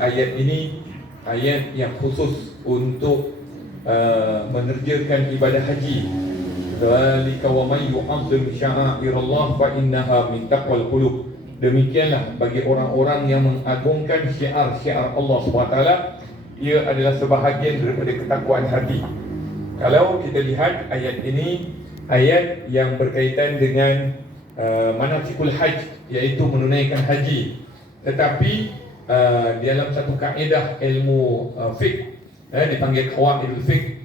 ayat ini ayat yang khusus untuk uh, menerjakan ibadah haji. Zalika wa may yu'azzim sya'airallah fa innaha min taqwal qulub. Demikianlah bagi orang-orang yang mengagungkan syiar-syiar Allah SWT Ia adalah sebahagian daripada ketakwaan hati Kalau kita lihat ayat ini Ayat yang berkaitan dengan uh, manasikul haj Iaitu menunaikan haji Tetapi uh, dalam satu kaedah ilmu uh, fiqh eh, dipanggil qawaidul fiqh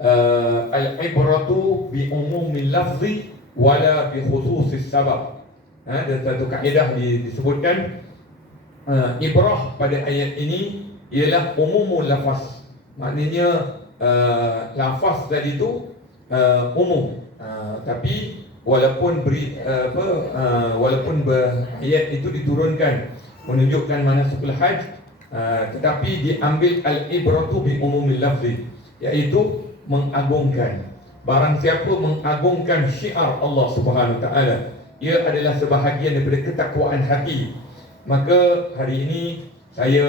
uh, al-ibratu bi umumil lafzi wala bi khususis sabab. Eh, dan satu kaedah di, disebutkan uh, ibrah pada ayat ini ialah umumul lafaz. Maknanya uh, lafaz tadi itu uh, umum. Uh, tapi walaupun beri uh, apa uh, walaupun ber, ayat itu diturunkan menunjukkan mana sukul haj uh, tetapi diambil al-ibratu bi umumil lafzi iaitu mengagungkan. Barang siapa mengagungkan syiar Allah Subhanahu taala ia adalah sebahagian daripada ketakwaan hati. Maka hari ini saya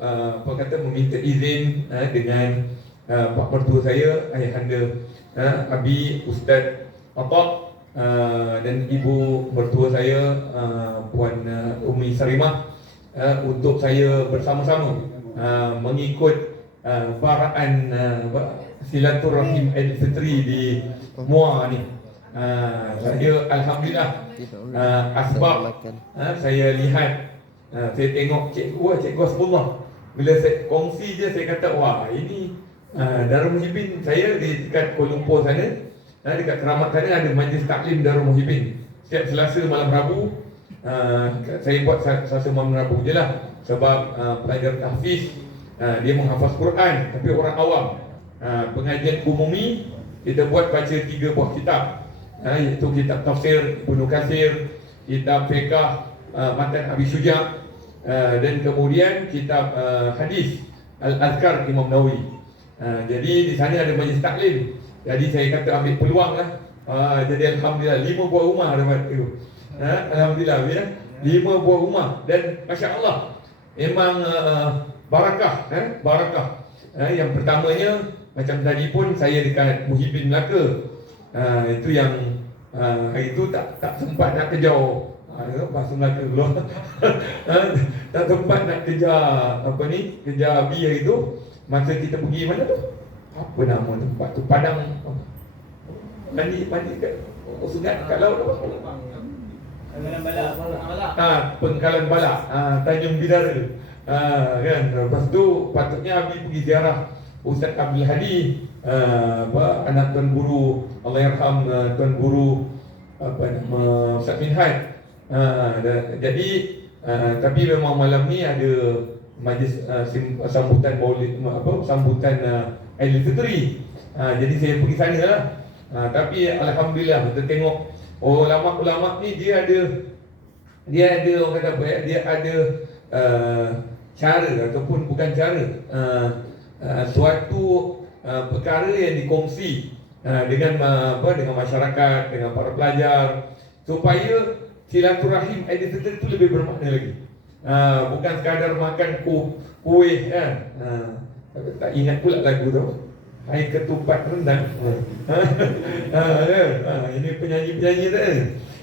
uh, apa kata meminta izin uh, dengan uh, pak mertua saya ayahanda uh, abi ustaz Atak uh, dan ibu mertua saya uh, puan uh, Umi Sarimah uh, untuk saya bersama-sama uh, mengikut uh, paraan uh, silaturahim Aidilfitri di Muar ni. Uh, saya alhamdulillah uh, asbab uh, saya lihat uh, saya tengok cikgu uh, cikgu Asbullah bila saya kongsi je saya kata wah ini uh, Darul Muhibin saya di dekat Kuala Lumpur sana uh, dekat Keramat sana ada majlis taklim Darul Muhibin setiap Selasa malam Rabu uh, saya buat Selasa malam Rabu je lah. Sebab uh, pelajar tahfiz uh, dia menghafaz Quran tapi orang awam. Uh, pengajian umumi kita buat baca tiga buah kitab. Uh, iaitu kitab tafsir Ibnu Katsir kitab fiqh uh, Matan Abi Syuja uh, dan kemudian kitab uh, hadis Al-Azkar Imam Nawawi. Uh, jadi di sana ada majlis taklim. Jadi saya kata ambil peluang lah. Uh, jadi Alhamdulillah lima buah rumah dapat itu uh, Alhamdulillah ya. Lima buah rumah. Dan Masya Allah memang uh, barakah eh? barakah. Uh, yang pertamanya macam tadi pun saya dekat Muhyiddin Melaka uh, itu yang uh, hari itu tak tak sempat nak kejauh uh, bahasa Melaka dulu. Uh, tak sempat nak kejar apa ni kejar bi hari itu masa kita pergi mana tu? Apa nama tempat tu? Padang. Mandi mandi kat oh, sungai kat laut apa Ah, Pengkalan Balak, ah, Tanjung Bidara. Ah, kan. Lepas tu patutnya Abi pergi ziarah Ustaz Abdul Hadi, ah, apa, anak tuan guru Allah yarham ah, tuan guru apa nama Ustaz Minhad. Ah, da- jadi ah, tapi memang malam ni ada majlis ah, sim, sambutan Maulid apa sambutan uh, Aidilfitri. Ah, jadi saya pergi sana lah. Ah, tapi alhamdulillah kita tengok ulama-ulama ni dia ada dia ada orang kata apa ya dia ada uh, cara ataupun bukan cara uh, uh, suatu uh, perkara yang dikongsi uh, dengan uh, apa dengan masyarakat dengan para pelajar supaya silaturahim identitas itu lebih bermakna lagi. Uh, bukan sekadar makan ku, kuih kan uh, tak ingat pula lagu tu Hai ketupat rendang. Ha, ha, ha, Ini penyanyi-penyanyi tu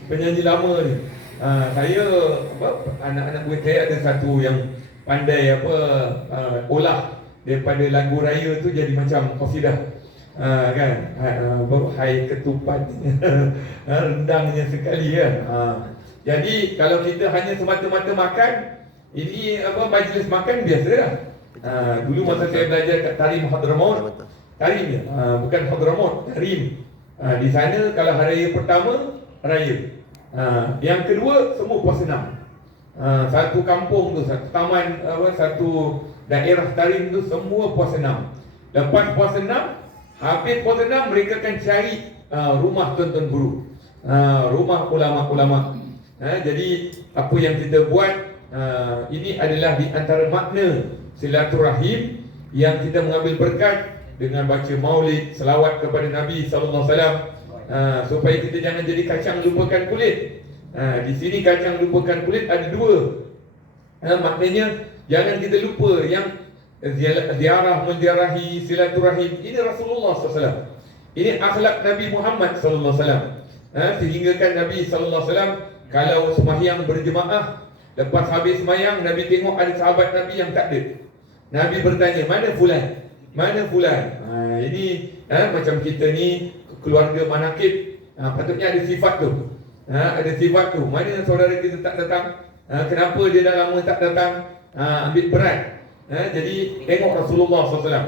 Penyanyi lama ni. Ha, Saya apa, Anak-anak murid saya ada satu yang Pandai apa uh, Olah Daripada lagu raya tu Jadi macam kosidah ha, kan? Ha, Hai ketupat. Ha, Rendangnya sekali kan? Ha. Jadi kalau kita hanya semata-mata makan Ini apa majlis makan biasa lah. Ha, Dulu masa saya belajar kat Tarim Hadramaut Tarim je, ha, bukan Hadramaut, Tarim. Ha, di sana kalau hari raya pertama, raya. Ha, yang kedua, semua puasa enam. Ha, satu kampung tu, satu taman, apa, satu daerah Tarim tu, semua puasa enam. Lepas puasa enam, habis puasa enam, mereka akan cari uh, rumah tuan-tuan guru. Uh, rumah ulama-ulama. Ha, jadi, apa yang kita buat, uh, ini adalah di antara makna silaturahim yang kita mengambil berkat dengan baca maulid, selawat kepada Nabi sallallahu alaihi wasallam uh, supaya kita jangan jadi kacang lupakan kulit. Uh, di sini kacang lupakan kulit ada dua. Uh, maknanya Jangan kita lupa yang ziarah ziarah menziarahi silaturahim ini Rasulullah SAW. Ini akhlak Nabi Muhammad sallallahu alaihi wasallam. Ha, sehingga kan Nabi sallallahu alaihi wasallam kalau sembahyang berjemaah lepas habis sembahyang Nabi tengok ada sahabat Nabi yang tak ada. Nabi bertanya, "Mana fulan? Mana fulan?" Ha, ini ha, macam kita ni keluarga manakib, ha, patutnya ada sifat tu. Ha, ada sifat tu. Mana saudara kita tak datang? Ha, kenapa dia dah lama tak datang? Ha, ambil berat. Ha, jadi tengok Rasulullah SAW.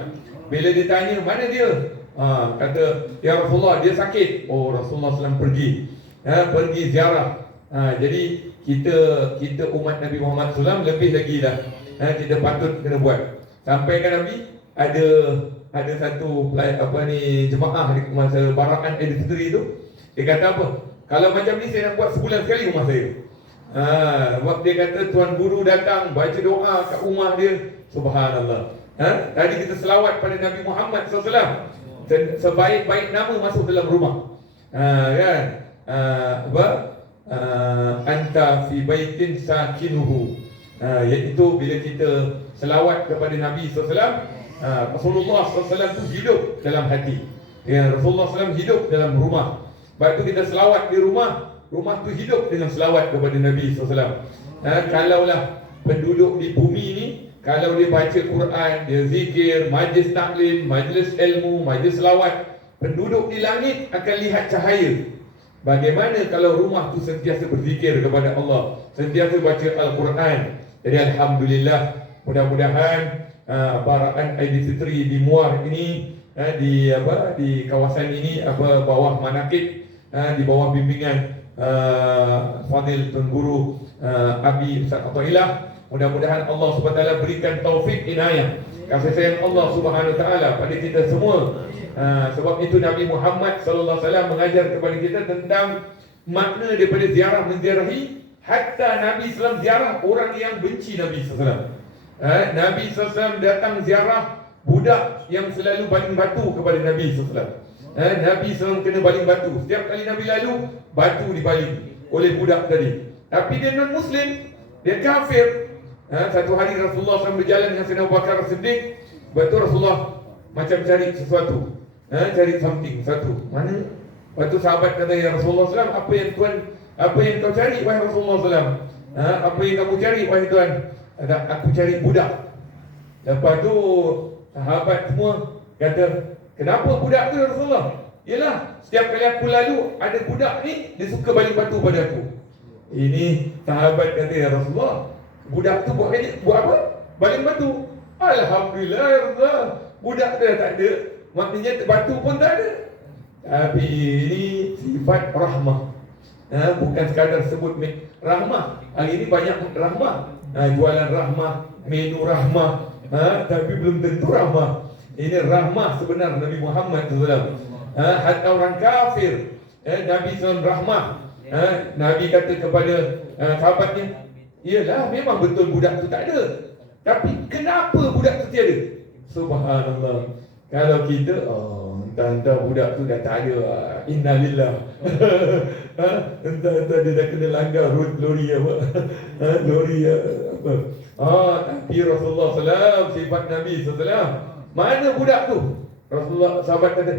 Bila ditanya, mana dia? Ha, kata, Ya Rasulullah, dia sakit. Oh, Rasulullah SAW pergi. Ha, pergi ziarah. Ha, jadi, kita kita umat Nabi Muhammad SAW lebih lagi dah. Ha, kita patut kena buat. Sampai kan Nabi, ada ada satu apa ni jemaah di masa barakan Aidilfitri tu dia kata apa kalau macam ni saya nak buat sebulan sekali rumah saya ha, sebab dia kata tuan guru datang baca doa kat rumah dia subhanallah ha? tadi kita selawat pada Nabi Muhammad SAW dan sebaik-baik nama masuk dalam rumah. Ha, kan? Ha, apa? Ha, anta fi baitin sakinuhu. Ha, iaitu bila kita selawat kepada Nabi ha, Rasulullah SAW tu hidup dalam hati ya, Rasulullah SAW hidup dalam rumah Sebab itu kita selawat di rumah Rumah tu hidup dengan selawat kepada Nabi SAW ha, Kalaulah penduduk di bumi ni kalau dia baca Quran, dia zikir, majlis taklim, majlis ilmu, majlis selawat, penduduk di langit akan lihat cahaya. Bagaimana kalau rumah tu sentiasa berzikir kepada Allah, sentiasa baca Al-Quran. Jadi alhamdulillah, mudah-mudahan uh, barakan Aidilfitri di Muar ini uh, di apa di kawasan ini apa bawah manakib uh, di bawah bimbingan uh, Fadil Tuan Guru uh, Abi Ustaz Atailah Mudah-mudahan Allah SWT berikan taufik inayah Kasih sayang Allah SWT pada kita semua. Ha, Sebab itu Nabi Muhammad SAW mengajar kepada kita tentang Makna daripada ziarah menziarahi Hatta Nabi SAW ziarah orang yang benci Nabi SAW ha, Nabi SAW datang ziarah Budak yang selalu baling batu kepada Nabi SAW ha, Nabi SAW kena baling batu. Setiap kali Nabi lalu Batu dibaling oleh budak tadi. Tapi dia non-Muslim Dia kafir. Ha, satu hari Rasulullah SAW berjalan dengan Sayyidina Abu Bakar Siddiq. Betul Rasulullah macam cari sesuatu. Ha, Cari something, satu. Mana? Lepas tu sahabat kata Ya Rasulullah SAW Apa yang Tuhan Apa yang kau cari Wahai Rasulullah SAW ha, Apa yang kamu cari Wahai Kata, Aku cari budak Lepas tu Sahabat semua Kata Kenapa budak tu Rasulullah Yelah Setiap kali aku lalu Ada budak ni Dia suka balik batu pada aku Ini sahabat kata Ya Rasulullah Budak tu buat buat apa? Baling batu. Alhamdulillah ya Allah. Budak dah tak ada. Maknanya batu pun tak ada. Tapi ini sifat rahmah. Ha, bukan sekadar sebut rahmah. Hari ini banyak rahmah. Ha, jualan rahmah, menu rahmah. Ha, tapi belum tentu rahmah. Ini rahmah sebenar Nabi Muhammad SAW. Ha, hatta orang kafir. Eh, Nabi SAW rahmah. Ha, Nabi kata kepada uh, sahabatnya, Iyalah memang betul budak tu tak ada Tapi kenapa budak tu tiada? Subhanallah Kalau kita oh, Entah-entah budak tu dah tak ada Innalillah ha? Entah-entah dia dah kena langgar lori apa? Ha? Lori apa? Ah, tapi Rasulullah SAW Sifat Nabi SAW Mana budak tu? Rasulullah sahabat kata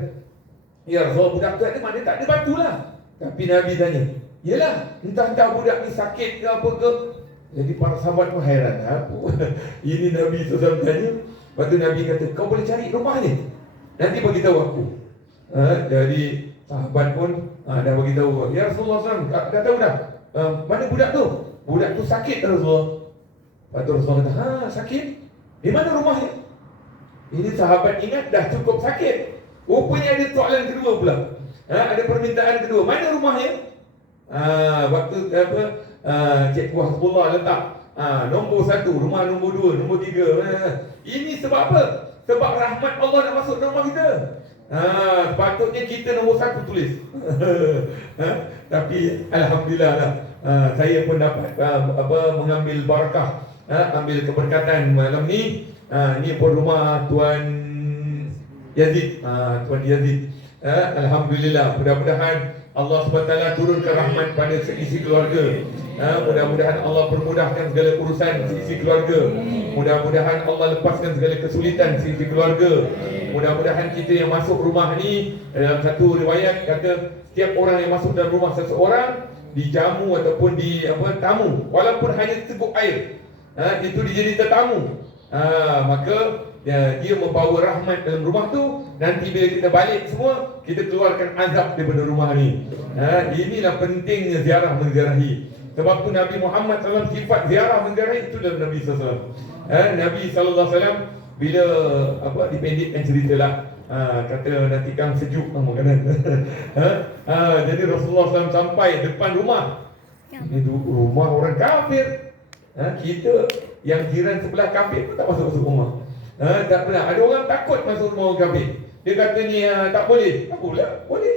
Ya Rasulullah budak tu ada mana? Tak ada batu lah Tapi Nabi tanya Yelah entah-entah budak ni sakit ke apa ke? Jadi para sahabat pun hairan. Apa? Ini Nabi SAW tanya. Lepas tu Nabi kata Kau boleh cari rumah ni? Nanti bagi tahu aku. Ha, Jadi sahabat pun ha, Dah bagi tahu Ya Rasulullah SAW dah, dah tahu dah ha, Mana budak tu? Budak tu sakit Rasulullah Lepas tu Rasulullah kata Ha sakit? Di mana rumahnya? Ini sahabat ingat dah cukup sakit Rupanya ada soalan kedua pula ha, Ada permintaan kedua Mana rumahnya? Ha, waktu apa uh, Cikgu Hasbullah letak uh, Nombor satu, rumah nombor dua, nombor tiga uh, Ini sebab apa? Sebab rahmat Allah nak masuk rumah kita uh, Sepatutnya kita nombor satu tulis. Uh, Tapi Alhamdulillah lah. Uh, Saya pun dapat uh, apa, mengambil barakah uh, Ambil keberkatan malam ni. Uh, Ini pun rumah Tuan Yazid. Uh, Tuan Yazid. Uh, Alhamdulillah. Mudah-mudahan Allah SWT turunkan rahmat pada seisi keluarga. Ha, Mudah-mudahan Allah permudahkan segala urusan seisi keluarga. Mudah-mudahan Allah lepaskan segala kesulitan seisi keluarga. Mudah-mudahan kita yang masuk rumah ni Dalam satu riwayat kata Setiap orang yang masuk dalam rumah seseorang Dijamu ataupun di apa tamu. Walaupun hanya teguk air. Ha, Itu dijadi tetamu ha, Maka ya, dia membawa rahmat dalam rumah tu. Nanti bila kita balik semua Kita keluarkan azab daripada rumah ni. Ha, Inilah pentingnya ziarah menziarahi Sebab tu Nabi Muhammad SAW sifat ziarah menziarahi Itu dalam Nabi SAW. Ha, Nabi SAW bila apa dipendekkan cerita lah. Ha, Kata nanti kang sejuk ha, makanan. Ha, ha, Jadi Rasulullah SAW sampai depan rumah. Itu rumah orang kafir. Ha, Kita yang jiran sebelah kafir pun tak masuk-masuk rumah ha, Tak pernah, ada orang takut masuk rumah orang kafir. Dia kata ni ha, tak boleh. Tak boleh, boleh.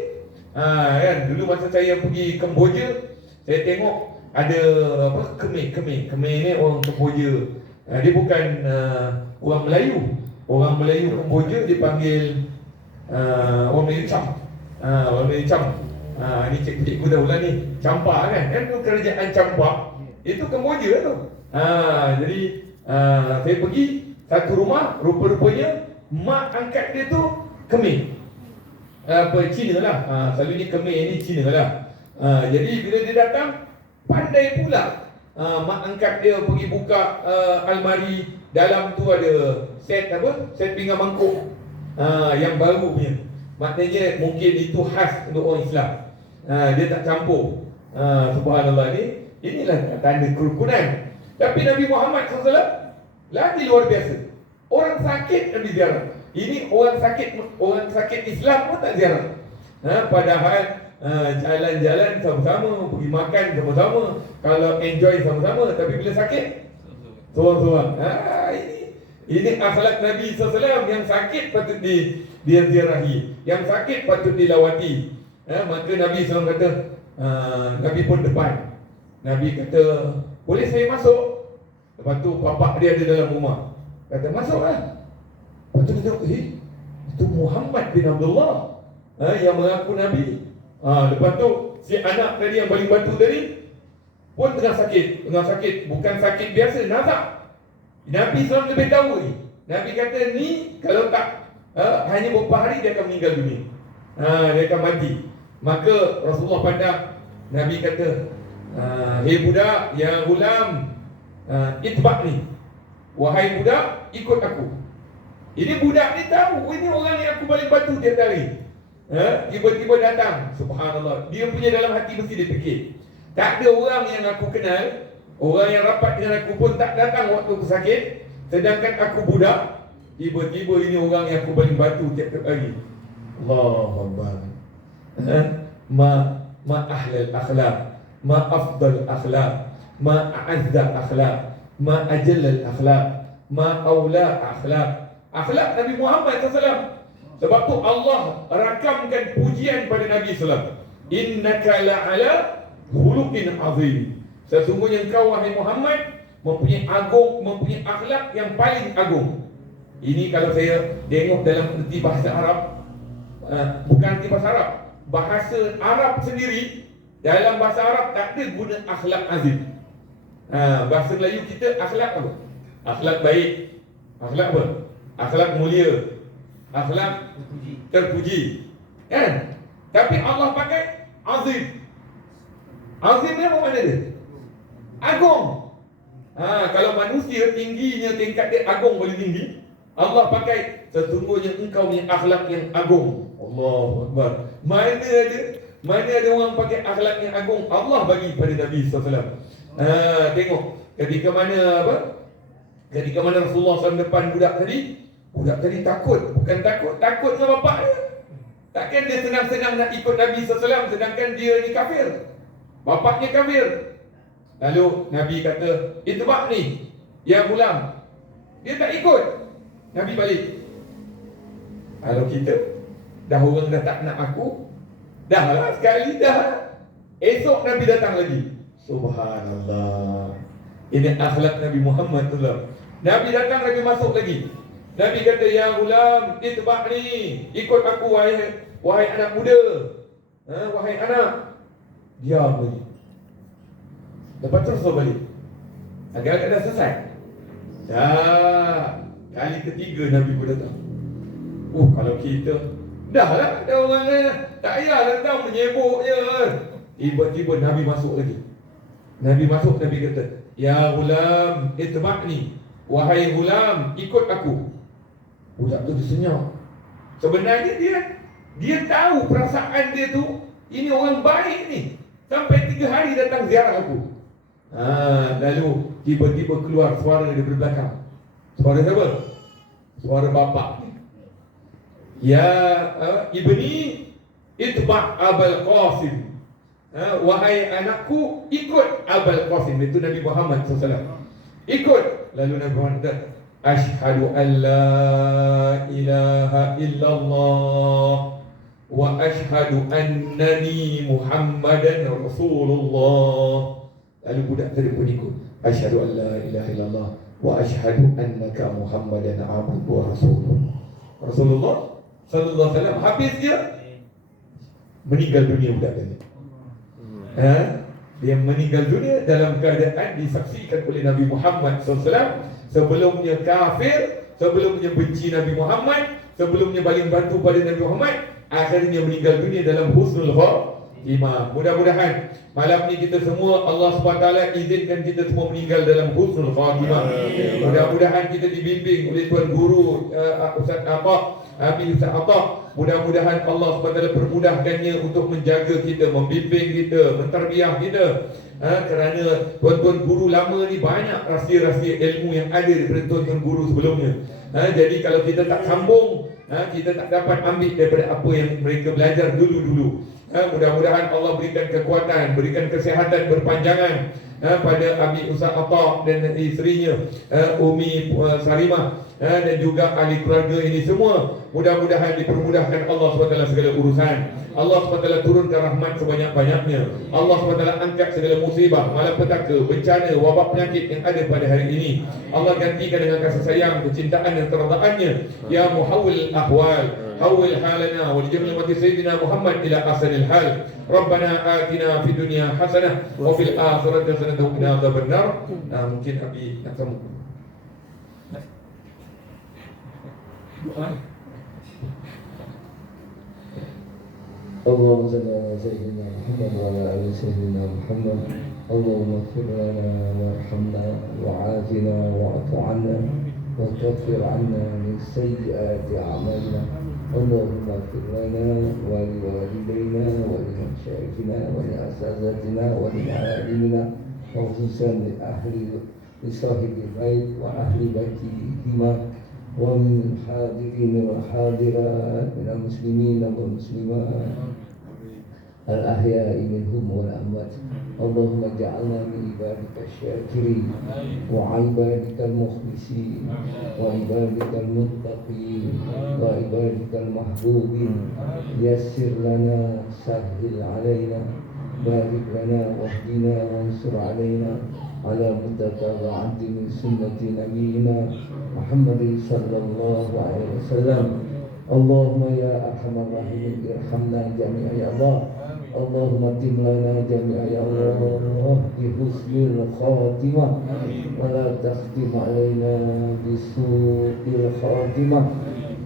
Ha, kan? Dulu masa saya pergi Kemboja Saya tengok ada apa kemih kemih kemih ni orang Kemboja. Ha, dia bukan uh, orang Melayu. Orang Melayu Kemboja dia panggil uh, orang Melayu Cam ha, orang Melayu Cam ha, ni cik cikgu dah ulang ni. Campa kan? Kan tu kerajaan Campa itu Kemboja tu. Ha, jadi uh, saya pergi satu rumah rupa-rupanya mak angkat dia tu kemih apa Cina lah. Ha, selalunya kemih ni Cina lah. Ha, jadi bila dia datang pandai pula uh, mak angkat dia pergi buka uh, almari. Dalam tu ada set apa? Set pinggan mangkuk. Uh, yang baru punya. Maknanya mungkin itu khas untuk orang Islam. Uh, dia tak campur. Uh, subhanallah ni. Inilah tanda kerukunan. Tapi Nabi Muhammad SAW lagi luar biasa orang sakit Nabi ziarah ini orang sakit orang sakit Islam pun tak ziarah ha, padahal Ha, jalan-jalan sama-sama, pergi makan sama-sama, kalau enjoy sama-sama, tapi bila sakit, seorang-seorang. Ha, ini ini akhlak Nabi SAW yang sakit patut di dia ziarahi, yang sakit patut dilawati. Ha, maka Nabi SAW kata, ha, Nabi pun depan. Nabi kata, boleh saya masuk? Lepas tu bapak dia ada dalam rumah. Kata, masuklah. Lepas tu dia tengok, eh, itu Muhammad bin Abdullah ha, yang mengaku Nabi. Ha, lepas tu si anak tadi yang paling batu tadi pun tengah sakit, tengah sakit, bukan sakit biasa, nazak. Nabi SAW lebih tahu ni. Nabi kata ni kalau tak ha, hanya beberapa hari dia akan meninggal dunia. Ha, dia akan mati. Maka Rasulullah pandang Nabi kata, ha, "Hei budak, ya gulam, ha, itbak ni. Wahai budak, ikut aku." Ini budak ni tahu ini orang yang aku paling batu tiap hari. Ha? Tiba-tiba datang Subhanallah Dia punya dalam hati mesti dia fikir Tak ada orang yang aku kenal Orang yang rapat dengan aku pun tak datang waktu aku sakit Sedangkan aku budak Tiba-tiba ini orang yang aku paling batu tiap-tiap hari Allah Akbar ha? Ma Ma ahlal akhlaq Ma afdal akhlaq Ma a'azza akhlaq Ma ajallal akhlaq Ma awla akhlaq. Akhlak Nabi Muhammad SAW sebab tu Allah rakamkan pujian pada Nabi SAW Innaka la'ala hulukin azim. Sesungguhnya engkau wahai Muhammad Mempunyai agung, mempunyai akhlak yang paling agung. Ini kalau saya tengok dalam erti bahasa Arab uh, Bukan erti bahasa Arab Bahasa Arab sendiri Dalam bahasa Arab tak ada guna akhlak azim uh, Bahasa Melayu kita akhlak apa? Akhlak baik Akhlak apa? Akhlak mulia akhlak terpuji. terpuji. Kan? Tapi Allah pakai azim. Azim ni apa makna dia? Agung. Ha, kalau manusia tingginya tingkat dia agung boleh tinggi. Allah pakai sesungguhnya engkau punya akhlak yang agung. Allah Akbar. Mana ada mana ada orang pakai akhlak yang agung Allah bagi pada Nabi SAW ha, Tengok Ketika mana apa Ketika mana Rasulullah SAW depan budak tadi Budak tadi takut, bukan takut, takut dengan bapak dia. Takkan dia senang-senang nak ikut Nabi SAW sedangkan dia ni kafir. Bapaknya kafir. Lalu Nabi kata, itu bak ni, yang ulang. Dia tak ikut. Nabi balik. Kalau kita, dah orang dah tak nak aku, dah lah sekali dah. Esok Nabi datang lagi. Subhanallah. Ini akhlak Nabi Muhammad tu Nabi datang Nabi masuk lagi. Nabi kata ya ulam itba'ni. Ikut aku wahai wahai anak muda. Ha, Wahai anak. Diam lagi Lepas suruh balik. Agak-agak dah selesai. Dah. Kali ketiga Nabi pun datang. Oh kalau kita Dah lah Dah orang eh, Tak payah datang menyebuk je. Tiba-tiba Nabi masuk lagi Nabi masuk Nabi kata Ya gulam Itba'ni. Wahai gulam Ikut aku. Budak tu tersenyum. Sebenarnya dia Dia tahu perasaan dia tu Ini orang baik ni. Sampai tiga hari datang ziarah aku. Ha, Lalu Tiba-tiba keluar suara dari belakang. Suara siapa? Suara bapak ni. Ya uh, Ibni Itba' Abul Qasim ha, Wahai anakku Ikut Abul Qasim Itu Nabi Muhammad SAW Ikut. Lalu Nabi Muhammad kata Ashhadu an la ilaha illallah Wa ashhadu annani Muhammadan Rasulullah. Lalu budak tadi pun ikut Ashhadu an la ilaha illallah Wa ashhadu annaka Muhammadan abduhu wa rasuluh Rasulullah Sallallahu alaihi wasallam Habis dia Meninggal dunia budak tadi ha? Dia meninggal dunia dalam keadaan disaksikan oleh Nabi Muhammad SAW Sebelumnya kafir Sebelumnya benci Nabi Muhammad Sebelumnya baling batu pada Nabi Muhammad Akhirnya meninggal dunia dalam husnul khatimah. Mudah-mudahan malam ni kita semua Allah SWT izinkan kita semua meninggal dalam husnul khatimah. Mudah-mudahan kita dibimbing oleh Tuan Guru uh, Ustaz Apa Habis Ustaz Mudah-mudahan Allah SWT permudahkannya untuk menjaga kita Membimbing kita, menterbiah kita. Ha, Kerana tuan-tuan guru lama ni banyak rahsia-rahsia ilmu yang ada daripada tuan-tuan guru sebelumnya. Ha, Jadi kalau kita tak sambung ha, Kita tak dapat ambil daripada apa yang mereka belajar dulu-dulu. Ha, Mudah-mudahan Allah berikan kekuatan, berikan kesihatan berpanjangan ha, Pada Abi Ustaz Atta dan isterinya ha, Umi uh, Sarimah ha, dan juga ahli keluarga ini semua mudah-mudahan dipermudahkan Allah SWT segala urusan Allah SWT turunkan rahmat sebanyak-banyaknya Allah SWT angkat segala musibah malapetaka, bencana, wabak penyakit yang ada pada hari ini Allah gantikan dengan kasih sayang, kecintaan dan keredaannya Ya muhawil ahwal حول حالنا ولجميع أمة سيدنا محمد إلى أحسن الحال ربنا آتنا في الدنيا حسنة وفي الآخرة حسنة وقنا عذاب النار nah, mungkin Abi اللهم صل على سيدنا محمد وعلى آل سيدنا محمد. اللهم اغفر لنا وارحمنا وعافنا واعف عنا وكفر عنا من سيئات أعمالنا. اللهم اغفر لنا ولوالدينا ولمشايخنا ولأساتذتنا ولمعالمنا وخصوصا لأهل لصاحب البيت وأهل بيتهما. ومن الحاضرين والحاضرات من المسلمين والمسلمات. الأحياء منهم والأموات. اللهم اجعلنا من عبادك الشاكرين وعبادك المخلصين وعبادك المتقين وعبادك المحبوبين. يسر لنا سهل علينا بارك لنا واهدنا وانصر علينا. على متابعة من سنة نبينا محمد صلى الله عليه وسلم. اللهم يا أرحم الراحمين ارحمنا جميعا يا الله. اللهم تم لنا جميعا يا الله. بحسن الخاتمة. ولا تختم علينا بسوء الخاتمة.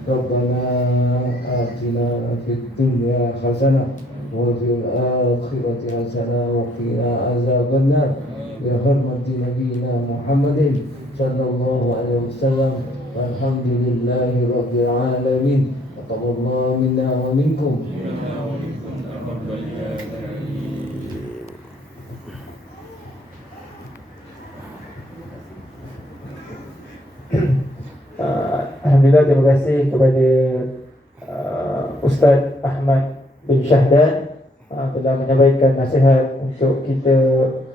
ربنا آتنا في الدنيا حسنة وفي الآخرة حسنة وقنا عذاب النار. بحرمة نبينا محمد صلى الله عليه وسلم والحمد لله رب العالمين وتقبل الله منا ومنكم Uh, Alhamdulillah terima kasih kepada uh, Ustaz Ahmad bin Syahdan uh, telah menyampaikan nasihat untuk kita uh,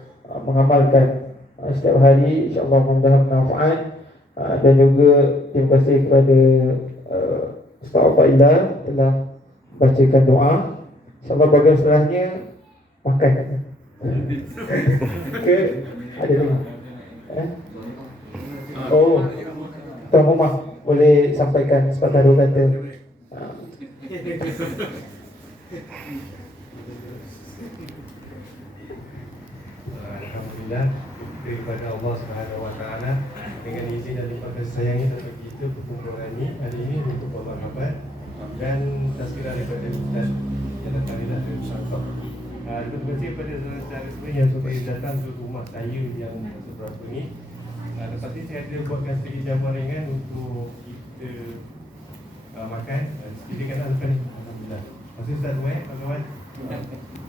mengamalkan uh, setiap hari insyaAllah mudah-mudahan manfaat uh, dan juga terima kasih kepada uh, Ustaz Al-Failah telah bacakan doa insyaAllah bagian setelahnya makan ke ada rumah eh? oh tuan rumah boleh sampaikan sepatah dua kata. Ha. Kita kepada Allah Subhanahu Wa Taala dengan izin dan limpah kasih sayangnya dapat kita perkumpulan ini hari ini untuk bermarhabat dan tazkirah daripada Ustaz yang ini dari Ustaz Sok. Uh, terima kasih kepada saudara-saudara semua yang supaya datang ke rumah saya yang seberapa ni. Uh, lepas ni saya ada buatkan sedikit jamuan ringan untuk kita uh, makan. Uh, sedikit kanan lepas ni. Alhamdulillah. Terima kasih Ustaz semua. eh, Kawan-kawan.